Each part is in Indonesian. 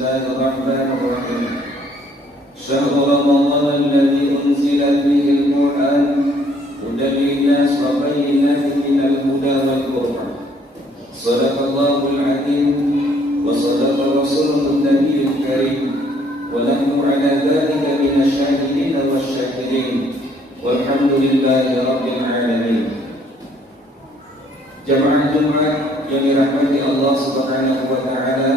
الله الرحمن الرحيم شهر رمضان الذي أنزل فيه القرآن هدى للناس وبينات من الهدى والفرقان صدق الله العظيم وصدق رسوله النبي الكريم ونحن على ذلك من الشاهدين والشاكرين والحمد لله رب العالمين. Jamaah Jumat yang dirahmati Allah Subhanahu wa taala,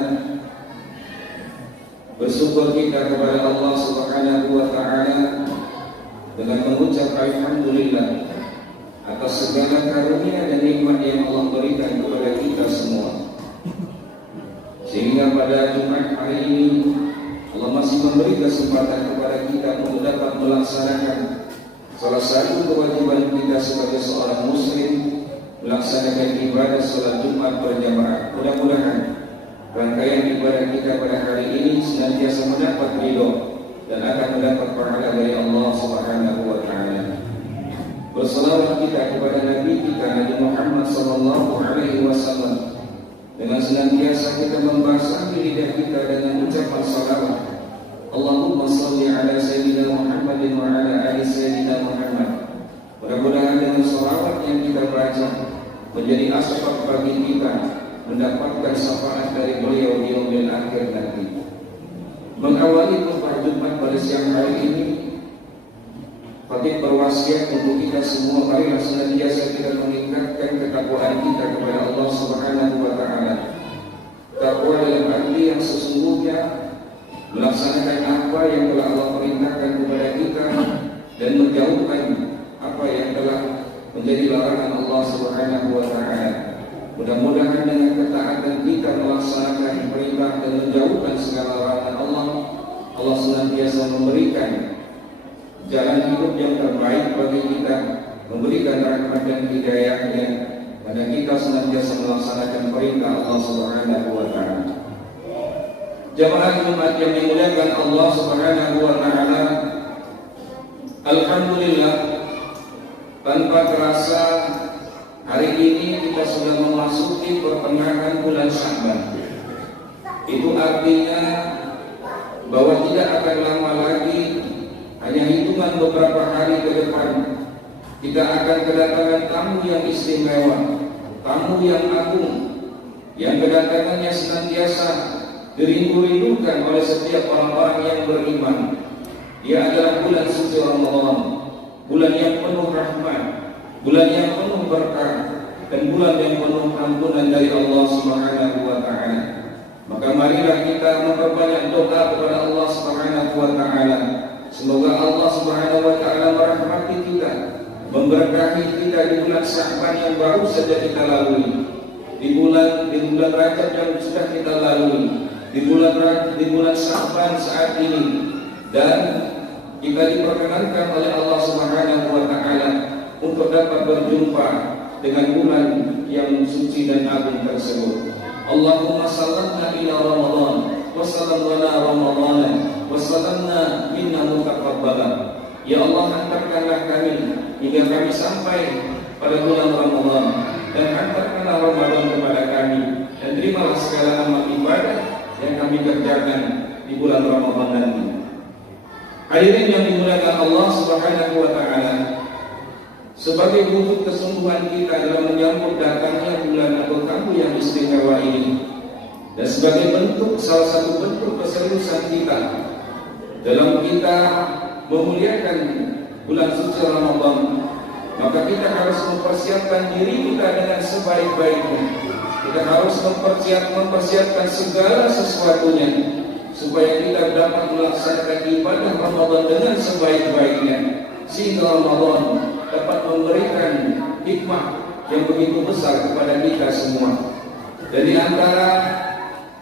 bersyukur kita kepada Allah Subhanahu wa taala dengan mengucap alhamdulillah atas segala karunia dan nikmat yang Allah berikan kepada kita semua. Sehingga pada Jumat hari ini Allah masih memberi kesempatan kepada kita untuk dapat melaksanakan salah satu kewajiban kita sebagai seorang muslim, melaksanakan ibadah salat Jumat berjamaah. Mudah-mudahan rangkaian ibadah kita pada hari ini senantiasa mendapat ridho dan akan mendapat pahala dari Allah Subhanahu wa taala. Bersalawat kita kepada Nabi kita Nabi Muhammad sallallahu alaihi wasallam dengan senantiasa kita membasahi lidah kita dengan ucapan salawat. Allahumma shalli ala sayyidina Muhammadin wa ala ali sayyidina Muhammad. Mudah-mudahan dengan salawat yang kita baca menjadi asbab bagi kita mendapatkan syafaat dari beliau di yaumil akhir nanti. Mengawali khutbah Jumat pada siang hari ini, Khatib berwasiat untuk kita semua, marilah senantiasa kita meningkatkan ketakwaan kita kepada Allah Subhanahu wa taala. Takwa dalam arti yang sesungguhnya melaksanakan apa yang telah Allah perintahkan kepada kita dan menjauhkan apa yang telah menjadi larangan Allah Subhanahu wa taala. Mudah-mudahan dengan ketaatan kita melaksanakan perintah dan menjauhkan segala larangan Allah, Allah senantiasa memberikan jalan hidup yang terbaik bagi kita, memberikan rahmat dan hidayahnya pada kita senantiasa melaksanakan perintah Allah Subhanahu wa taala. Jamaah Jumat yang dimuliakan Allah Subhanahu wa taala, alhamdulillah, tanpa terasa hari ini kita sudah memasuki pertengahan bulan Sya'ban. Itu artinya bahwa tidak akan lama lagi, hanya hitungan beberapa hari ke depan, kita akan kedatangan tamu yang istimewa, tamu yang agung, yang kedatangannya senantiasa dirindu-rindukan oleh setiap orang-orang yang beriman. Dia adalah bulan suci Ramadan, bulan yang penuh rahmat, bulan yang penuh berkah, dan bulan yang penuh ampunan dari Allah Subhanahu wa taala. Maka marilah kita memperbanyak doa kepada Allah Subhanahu wa taala. Semoga Allah Subhanahu wa taala merahmati kita, memberkahi kita di bulan Sya'ban yang baru saja kita lalui, di bulan Rajab yang sudah kita lalui, di bulan Sya'ban saat ini, dan kita diperkenankan oleh Allah Subhanahu wa taala untuk dapat berjumpa dengan bulan yang suci dan agung tersebut. Allahumma sallamna ila Ramadan wa sallamna Ramadan wa sallamna minna mutaqabbala. Ya Allah, hantarkanlah kami hingga kami sampai pada bulan Ramadan, dan hantarkanlah Ramadan kepada kami, dan terimalah segala amal ibadah yang kami kerjakan di bulan Ramadan nanti. Hadirin yang dimuliakan Allah Subhanahu wa taala, sebagai wujud kesungguhan kita dalam menyambut datangnya bulan atau tamu yang istimewa ini, dan sebagai bentuk, salah satu bentuk keseriusan kita dalam kita memuliakan bulan suci Ramadan, maka kita harus mempersiapkan diri kita dengan sebaik-baiknya. Kita harus mempersiapkan segala sesuatunya supaya kita dapat melaksanakan ibadah Ramadan dengan sebaik-baiknya, sehingga Ramadan dapat memberikan hikmah yang begitu besar kepada kita semua. Dan di antara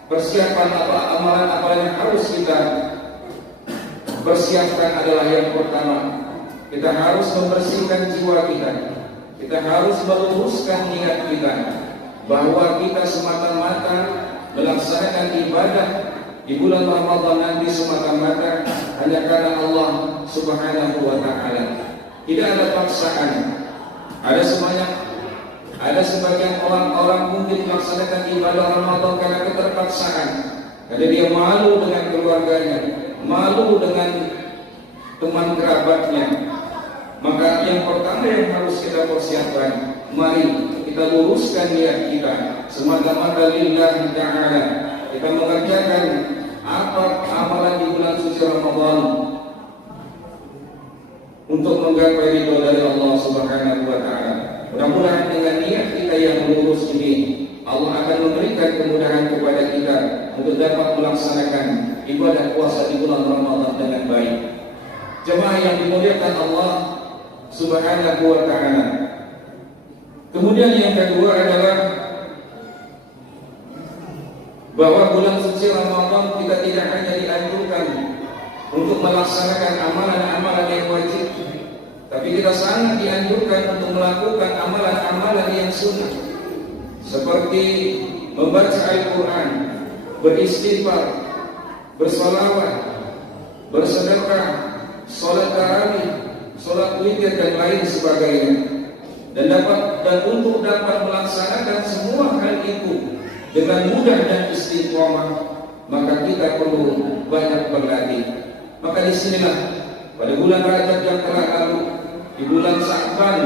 persiapan amalan-amalan yang harus kita persiapkan adalah yang pertama, kita harus membersihkan jiwa kita. Kita harus meluruskan niat kita bahwa kita semata-mata melaksanakan ibadah di bulan Ramadan nanti semata-mata hanya karena Allah Subhanahu wa taala. Tidak ada paksaan. Ada sebagian orang-orang mungkin melaksanakan ibadah Ramadan karena keterpaksaan, Karena dia malu dengan keluarganya, malu dengan teman kerabatnya. Maka yang pertama yang harus kita persiapkan, mari kita luruskan niat kita semata-mata lillahi ta'ala. Kita mengerjakan apa amalan di bulan suci Ramadan untuk menggapai ridho dari Allah Subhanahu wa taala. Mudah-mudahan dengan niat kita yang lurus ini, Allah akan memberikan kemudahan kepada kita untuk dapat melaksanakan ibadah puasa di bulan Ramadan dengan baik. Jemaah yang dimuliakan Allah Subhanahu wa ta'ala. Kemudian yang kedua adalah bahwa bulan suci Ramadan kita tidak hanya dianjurkan untuk melaksanakan amalan-amalan yang wajib, tapi kita sangat dianjurkan untuk melakukan amalan-amalan yang sunnah, seperti membaca Al-Quran, beristighfar, bersolawat, bersedekah, sholat tarawih, sholat witir dan lain sebagainya. Dan untuk dapat melaksanakan semua hal itu dengan mudah dan istiqomah, maka kita perlu banyak berlatih. Maka disinilah pada bulan Rajab yang telah lalu, di bulan Sya'ban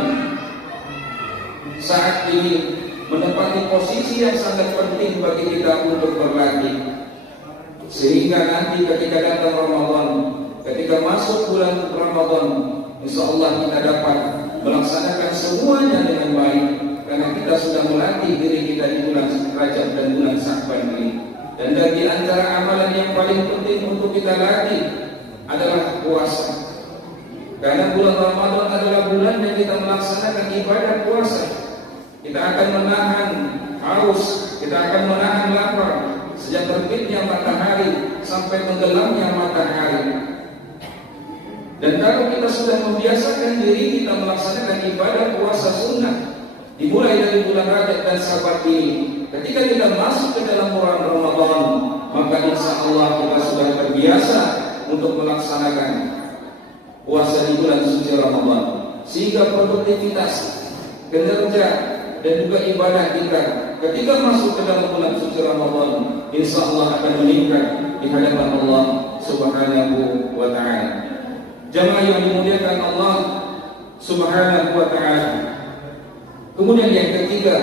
saat ini menempati posisi yang sangat penting bagi kita untuk berlatih, sehingga nanti ketika datang Ramadan, ketika masuk bulan Ramadan, insya Allah kita dapat melaksanakan semuanya dengan baik, karena kita sudah melatih diri kita di bulan Rajab dan bulan Sya'ban ini. Dan dari antara amalan yang paling penting untuk kita latih adalah puasa, karena bulan Ramadan adalah bulan yang kita melaksanakan ibadah puasa. Kita akan menahan haus, kita akan menahan lapar sejak terbitnya matahari sampai tenggelamnya matahari. Dan kalau kita sudah membiasakan diri kita melaksanakan ibadah puasa sunnah dimulai dari bulan Rajab dan Sya'ban ini, ketika kita masuk ke dalam bulan Ramadan, maka insya Allah kita sudah terbiasa untuk melaksanakan puasa di bulan suci Ramadan, sehingga produktivitas, kinerja dan juga ibadah kita ketika masuk ke dalam bulan suci Ramadan insya Allah akan meningkat di hadapan Allah Subhanahu wa ta'ala. Jamaah yang dimuliakan Allah Subhanahu wa ta'ala. Kemudian yang ketiga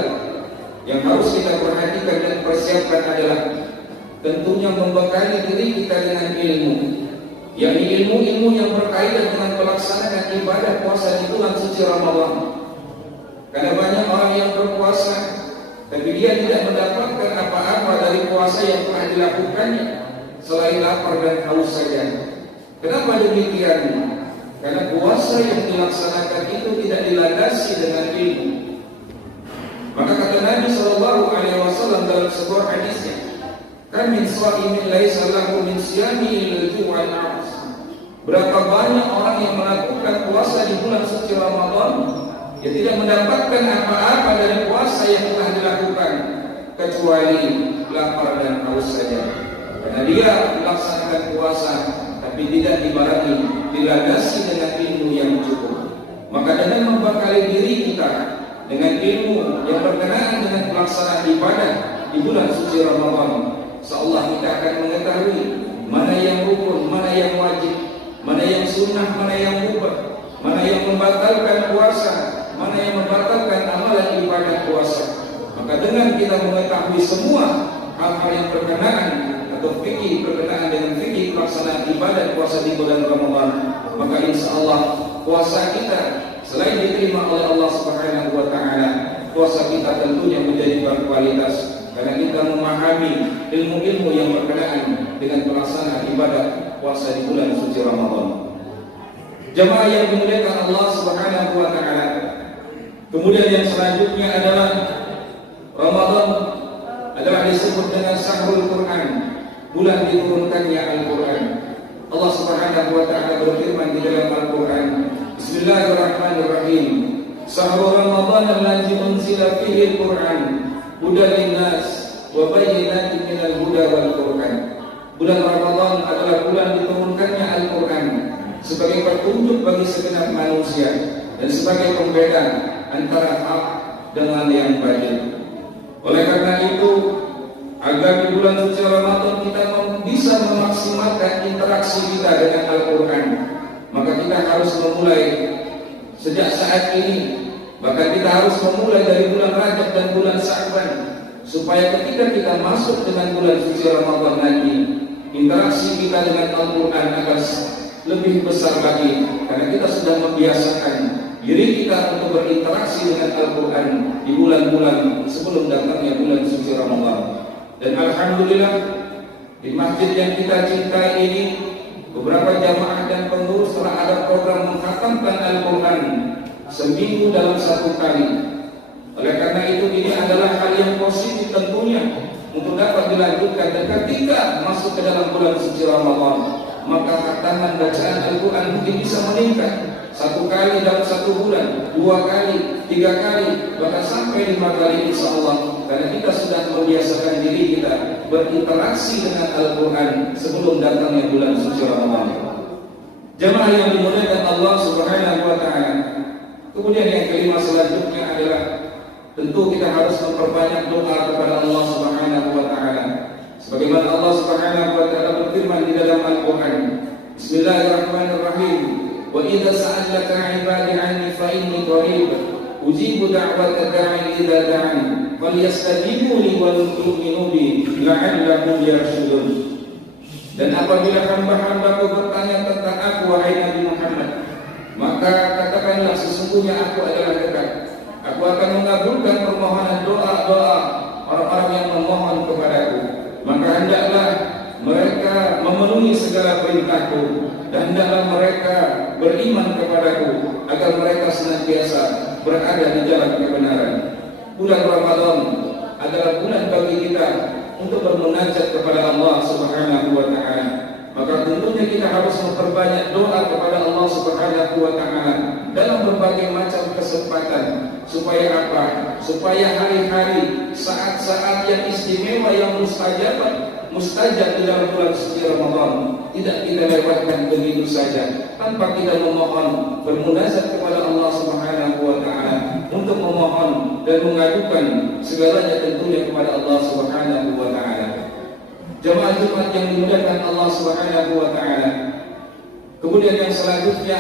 yang harus kita perhatikan dan persiapkan adalah tentunya membekali diri kita dengan ilmu, yakni ilmu-ilmu yang berkaitan dengan pelaksanaan ibadah puasa di bulan suci Ramadan. Karena banyak orang yang berpuasa tapi dia tidak mendapatkan apa-apa dari puasa yang telah dilakukannya selain lapar dan haus saja. Kenapa demikian? Karena puasa yang dilaksanakan itu tidak dilandasi dengan ilmu. Maka kata Nabi SAW dalam sebuah hadisnya, "Kam min sha'imin laisa lahu min siyamihi al-ju' wal-'atas." Berapa banyak orang yang melakukan puasa di bulan suci Ramadan, dia tidak mendapatkan apa-apa dari puasa yang telah dilakukan kecuali lapar dan haus saja. Karena dia melaksanakan puasa tapi tidak dibarengi, dilandasi dengan ilmu yang cukup. Maka dengan membekali diri kita dengan ilmu yang berkenaan dengan pelaksanaan ibadah di bulan suci Ramadan, insyaallah kita akan mengetahui mana yang rukun, mana yang wajib, mana yang sunnah, mana yang mubah, mana yang membatalkan puasa, mana yang membatalkan amalan ibadah puasa. Maka dengan kita mengetahui semua hal-hal yang berkenaan atau fikih berkenaan dengan fikih pelaksanaan ibadah puasa di bulan Ramadan, maka insyaallah puasa kita selain diterima oleh Allah Subhanahu wa ta'ala, puasa kita tentunya menjadi berkualitas karena kita memahami ilmu-ilmu yang berkenaan dengan pelaksanaan ibadah puasa di bulan suci Ramadan. Jemaah yang dimuliakan Allah Subhanahu wa ta'ala. Kemudian yang selanjutnya adalah Ramadan adalah disebut dengan Syahrul Quran, bulan diturunkannya Al-Quran. Allah Subhanahu wa ta'ala berfirman di dalam Al-Quran, Bismillahirrahmanirrahim. Syahrul Ramadan allazi unzila fihi al-Quran hudan linnas wa bayyinatin minal huda wal Quran. Bulan Ramadan adalah bulan diturunkannya Al-Quran sebagai petunjuk bagi segenap manusia dan sebagai pembeda antara hak dengan yang batil. Oleh karena itu, agar di bulan suci Ramadan kita bisa memaksimalkan interaksi kita dengan Al-Quran. Maka kita harus memulai sejak saat ini. Bahkan kita harus memulai dari bulan Rajab dan bulan Sya'ban, supaya ketika kita masuk dengan bulan suci Ramadan nanti, interaksi kita dengan Al-Quran akan lebih besar lagi, karena kita sudah membiasakan diri kita untuk berinteraksi dengan Al-Quran di bulan-bulan sebelum datangnya bulan suci Ramadan. Dan alhamdulillah, di masjid yang kita cintai ini, beberapa jamaah dan pengurus telah ada program menghatamkan Al-Quran seminggu dalam 1 kali. Oleh karena itu, ini adalah hal yang positif tentunya untuk dapat dilanjutkan. Dan ketika masuk ke dalam bulan suci Ramadan, maka khataman bacaan Al-Quran mungkin bisa meningkat 1 kali dalam 1 bulan, 2 kali, 3 kali, bahkan sampai 5 kali insyaallah. Karena kita sudah membiasakan diri kita berinteraksi dengan Al-Quran sebelum datangnya bulan suci Ramadan. Jemaah yang dimuliakan Allah Subhanahu wa taala. Kemudian yang kelima selanjutnya adalah tentu kita harus memperbanyak doa kepada Allah Subhanahu wa taala. Sebagaimana Allah Subhanahu wa taala berfirman di dalam Al-Qur'an, Bismillahirrahmanirrahim. Wa idza sa'alaka 'ibadi 'anni fa inni qarib ujibu da'wata da'i idza da'an falyastajibu li wal yu'minu bi la'allahum yarshudun. Dan apabila hamba-hambaku bertanya tentang aku, wahai Nabi Muhammad, maka katakanlah, sesungguhnya aku adalah dekat. Aku akan mengabulkan permohonan doa-doa orang-orang yang memohon kepadaku. Maka hendaklah mereka memenuhi segala perintahku, dan hendaklah mereka beriman kepadaku, agar mereka senantiasa berada di jalan kebenaran. Bulan Ramadan adalah bulan bagi kita untuk bermunajat kepada Allah Subhanahu wa taala. Maka tentunya kita harus memperbanyak doa kepada Allah Subhanahu wa taala dalam berbagai macam kesempatan. Supaya apa? Supaya hari-hari, saat-saat yang istimewa, yang mustajab di dalam bulan suci Ramadan tidak kita lewatkan begitu saja tanpa kita memohon, bermunajat kepada Allah Subhanahu wa taala untuk memohon dan mengadukan segalanya tentunya kepada Allah Subhanahu wa taala. Jemaah Jumat yang dimuliakan Allah Subhanahu wa taala. Kemudian yang selanjutnya,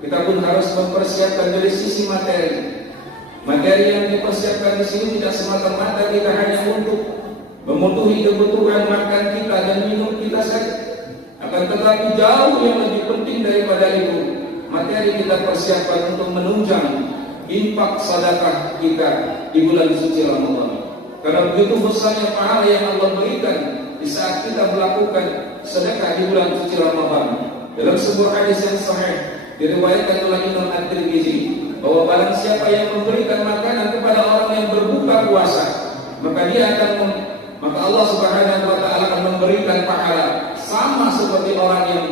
kita pun harus mempersiapkan dari sisi materi. Materi yang dipersiapkan di sini tidak semata-mata kita hanya untuk memenuhi kebutuhan makan kita dan minum kita saja. Akan tetapi jauh yang lebih penting daripada itu, materi kita persiapkan untuk menunjang infak sedekah kita di bulan suci Ramadan. Karena begitu besarnya pahala yang Allah berikan di saat kita melakukan sedekah di bulan suci Ramadan. Dalam sebuah hadis yang sahih diriwayatkan oleh Imam At-Tirmizi bahwa barang siapa yang memberikan makanan kepada orang yang berbuka puasa, maka Allah Subhanahu wa taala akan memberikan pahala sama seperti orang yang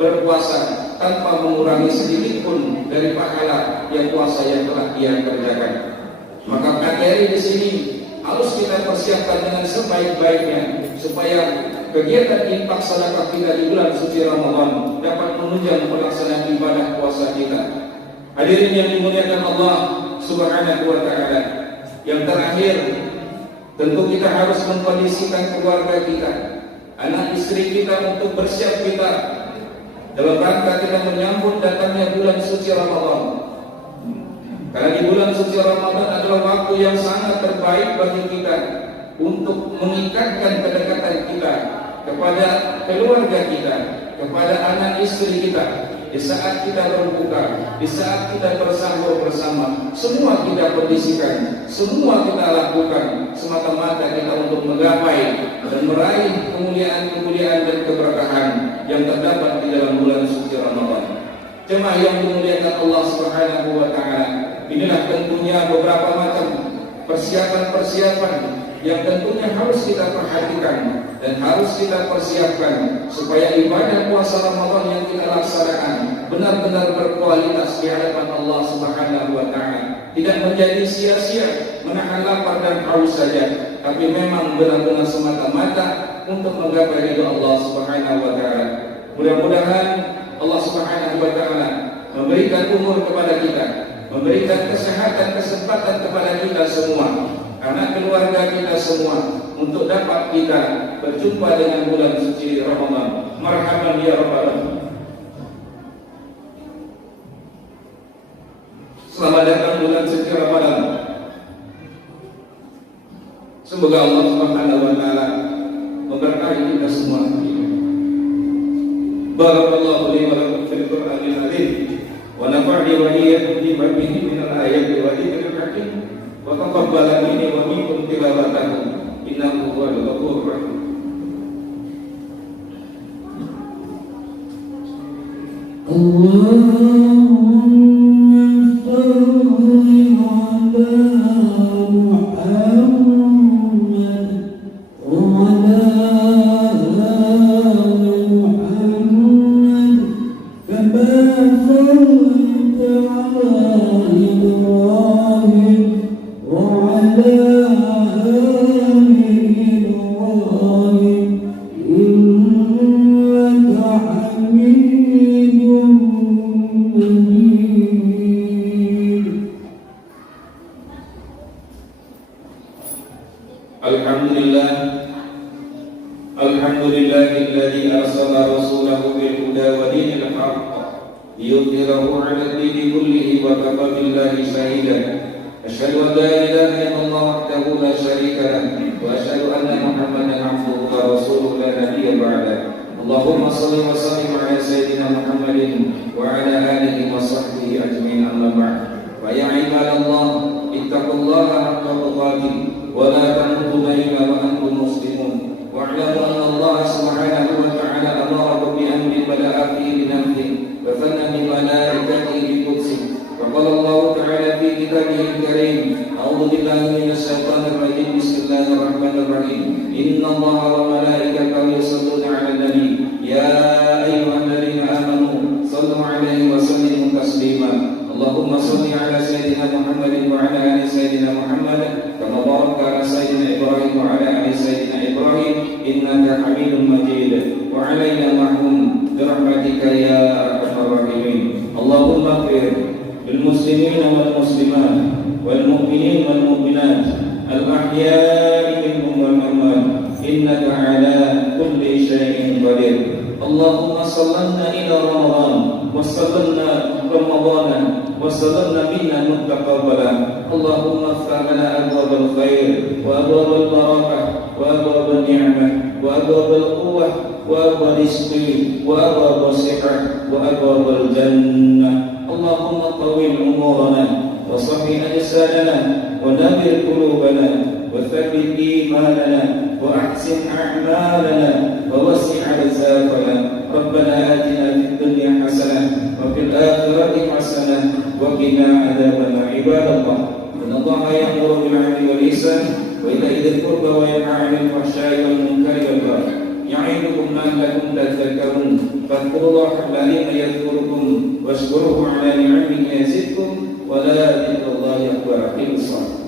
berpuasa tanpa mengurangi sedikit pun dari pahala yang puasa yang telah dia kerjakan. Maka materi di sini harus kita persiapkan dengan sebaik-baiknya supaya kegiatan infak sedekah kita di bulan suci Ramadan dapat menunjang pelaksanaan ibadah puasa kita. Hadirin yang dimuliakan Allah Subhanahu wa taala. Yang terakhir, tentu kita harus mengkondisikan keluarga kita, anak istri kita untuk bersiap kita dalam rangka kita menyambut datangnya bulan suci Ramadan. Karena di bulan suci Ramadan adalah waktu yang sangat terbaik bagi kita untuk mengikatkan kedekatan kita kepada keluarga kita, kepada anak istri kita. Di saat kita berbuka, di saat kita bersahur bersama, semua kita kondisikan, semua kita lakukan semata-mata kita untuk menggapai dan meraih kemuliaan-kemuliaan dan keberkahan yang terdapat di dalam bulan suci Ramadan. Jemaah yang dimuliakan Allah Subhanahu wa taala, inilah tentunya beberapa macam persiapan-persiapan yang tentunya harus kita perhatikan dan harus kita persiapkan supaya ibadah puasa Ramadan yang kita laksanakan benar-benar berkualitas di hadapan Allah Subhanahu wa taala. Tidak menjadi sia-sia menahan lapar dan haus saja, tapi memang benar-benar semata-mata untuk menggapai ridha Allah Subhanahu wa taala. Mudah-mudahan Allah Subhanahu wa taala memberikan umur kepada kita, memberikan kesehatan, kesempatan kepada kita semua, anak keluarga kita semua, untuk dapat kita berjumpa dengan bulan suci Ramadan. Marhaban ya rabbal alamin. Selamat datang bulan suci Ramadan. Semoga Allah Subhanahu wa taala memberkahi kita semua. Barakallahu li wa lakum fil Qur'anil azim wa nafa'ani wa iyyakum bima fihi min al-ayati wa dzikril hakim wa taqabbala minni wa minkum tilawatahu innahu huwal ghafurur rahim. Alhamdulillahilladzi arsala rasulahu bil huda wa dinil haqq liyudhhirahu 'ala ad-dini kullihi wa kafa billahi shahidan. Asyhadu an la ilaha illallah wahdahu la syarika lahu wa asyhadu anna Muhammadan 'abduhu wa rasuluhu la nabiyya ba'dahu. Allahumma shalli wa sallim 'ala sayyidina Muhammadin wa 'ala alihi wa sahbihi ajma'in, amma ba'd. Wa ya ibadallah ittaqullaha haqqa tuqatih wa la tamutunna illa wa antum muslimun. واعلموا أن الله سبحانه وتعالى أمركم بأمر بدأ فيه بنفسه وثنى بملائكته بقدسه. وقال الله تعالى في كتابه الكريم: أعوذ بالله من الشيطان الرجيم، بسم الله الرحمن الرحيم. إن الله وملائكته يصلون على النبي يا أيها الذين آمنوا صلوا عليه وسلموا تسليما. اللهم صل على سيدنا محمد وعلى آل سيدنا محمد كما باركت على سيدنا إبراهيم وعلى آل سيدنا إبراهيم إنك حميد مجيد وعلينا معهم برحمتك يا أرحم الراحمين. اللهم اغفر للمسلمين والمسلمات والمؤمنين والمؤمنات الأحياء منهم والأموات إنك على كل شيء قدير. اللهم صلنا إلى رمضان وصلنا رمضان وصلنا منا متقبلا. اللهم افتح لنا أبواب الخير وأبواب البركة وأبواب النعمة وأبواب القوة وأبواب الرزق وأبواب الصحة وأبواب الجنة. اللهم طول أمورنا وصحح أجسادنا ونبر قلوبنا وثبت إيماننا وأحسن أعمالنا ووسع رزقنا. ربنا آتنا في الدنيا حسنة وفي الآخرة حسنة وقنا عذاب النار. عباد الله، إن الله يأمر بالعدل والإحسان وإيتاء ذي القربى وينهى عن الفحشاء والمنكر والبغي يعظكم لعلكم تذكرون. فاذكروا الله العظيم يذكركم واشكروه على نعمه يزدكم ولا ذكر الله أكبر. أقيموا الصلاة.